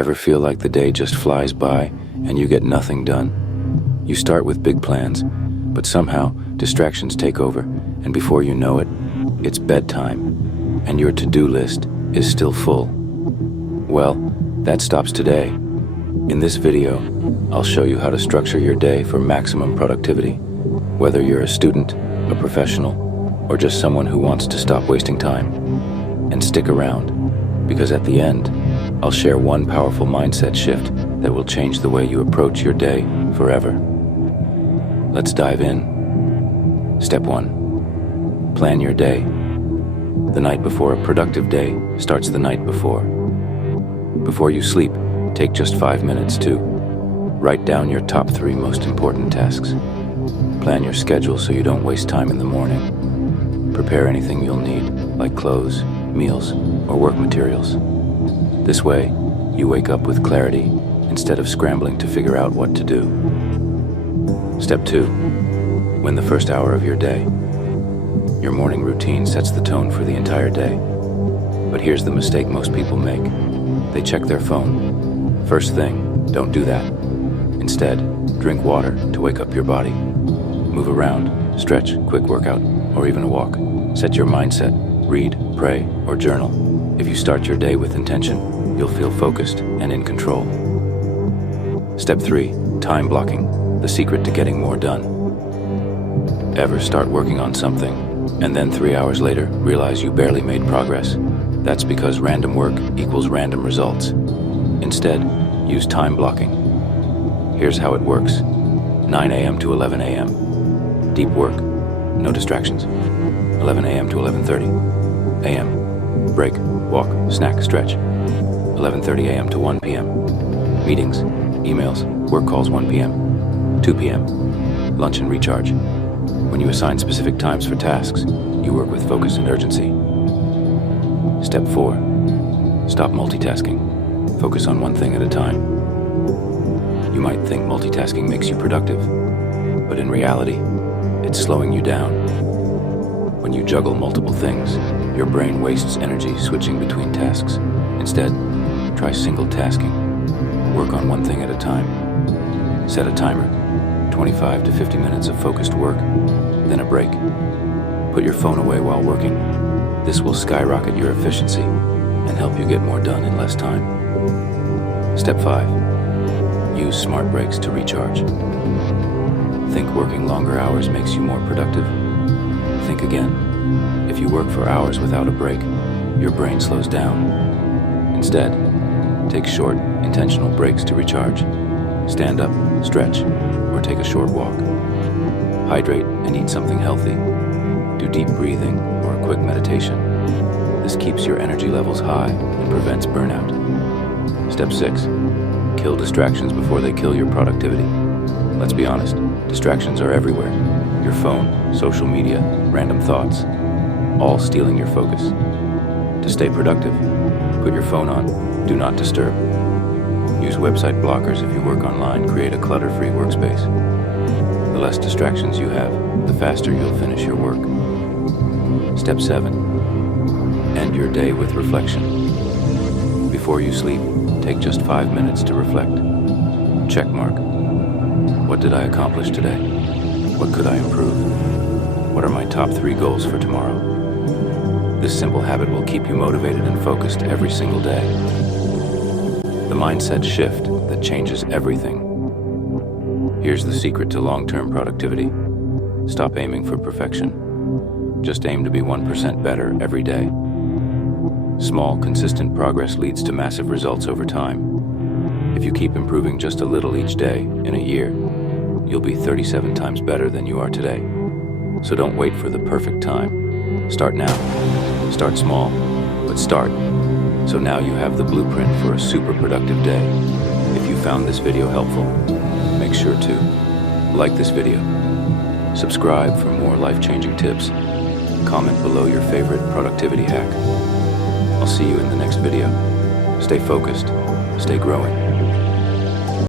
Ever feel like the day just flies by and you get nothing done? You start with big plans, but somehow distractions take over, and before you know it, it's bedtime, and your to-do list is still full. Well, that stops today. In this video, I'll show you how to structure your day for maximum productivity, whether you're a student, a professional, or just someone who wants to stop wasting time. And stick around, because at the end, I'll share one powerful mindset shift that will change the way you approach your day forever. Let's dive in. Step 1. Plan your day. The night before a productive day starts the night before. Before you sleep, take just 5 minutes to write down your top 3 most important tasks. Plan your schedule so you don't waste time in the morning. Prepare anything you'll need, like clothes, meals, or work materials. This way, you wake up with clarity instead of scrambling to figure out what to do. Step 2. Win the first hour of your day. Your morning routine sets the tone for the entire day. But here's the mistake most people make. They check their phone. First thing, don't do that. Instead, drink water to wake up your body. Move around, stretch, quick workout, or even a walk. Set your mindset, read, pray, or journal. If you start your day with intention, you'll feel focused and in control. Step 3. Time blocking, the secret to getting more done. Ever start working on something, and then 3 hours later realize you barely made progress? That's because random work equals random results. Instead, use time blocking. Here's how it works. 9 a.m. to 11 a.m. Deep work, no distractions. 11 a.m. to 11:30 a.m. Break, walk, snack, stretch. 11:30 a.m. to 1 p.m. Meetings, emails, work calls 1 p.m. 2 p.m. Lunch and recharge. When you assign specific times for tasks, you work with focus and urgency. Step 4. Stop multitasking. Focus on one thing at a time. You might think multitasking makes you productive, but in reality, it's slowing you down. When you juggle multiple things, your brain wastes energy switching between tasks. Instead, try single tasking. Work on one thing at a time. Set a timer, 25 to 50 minutes of focused work, then a break. Put your phone away while working. This will skyrocket your efficiency and help you get more done in less time. Step 5. Use smart breaks to recharge. Think working longer hours makes you more productive? Think again. If you work for hours without a break, your brain slows down. Instead, take short, intentional breaks to recharge. Stand up, stretch, or take a short walk. Hydrate and eat something healthy. Do deep breathing or a quick meditation. This keeps your energy levels high and prevents burnout. Step 6. Kill distractions before they kill your productivity. Let's be honest, distractions are everywhere. Your phone, social media, random thoughts, all stealing your focus. To stay productive, put your phone on Do Not Disturb. Use website blockers if you work online. Create a clutter-free workspace. The less distractions you have, the faster you'll finish your work. Step 7. End your day with reflection. Before you sleep, take just 5 minutes to reflect. Check mark. What did I accomplish today? What could I improve? What are my top 3 goals for tomorrow? This simple habit will keep you motivated and focused every single day. The mindset shift that changes everything. Here's the secret to long-term productivity. Stop aiming for perfection. Just aim to be 1% better every day. Small, consistent progress leads to massive results over time. If you keep improving just a little each day, in a year, you'll be 37 times better than you are today. So don't wait for the perfect time. Start now. Start small, but start. So now you have the blueprint for a super productive day. If you found this video helpful, make sure to like this video, subscribe for more life-changing tips, comment below your favorite productivity hack. I'll see you in the next video. Stay focused, stay growing.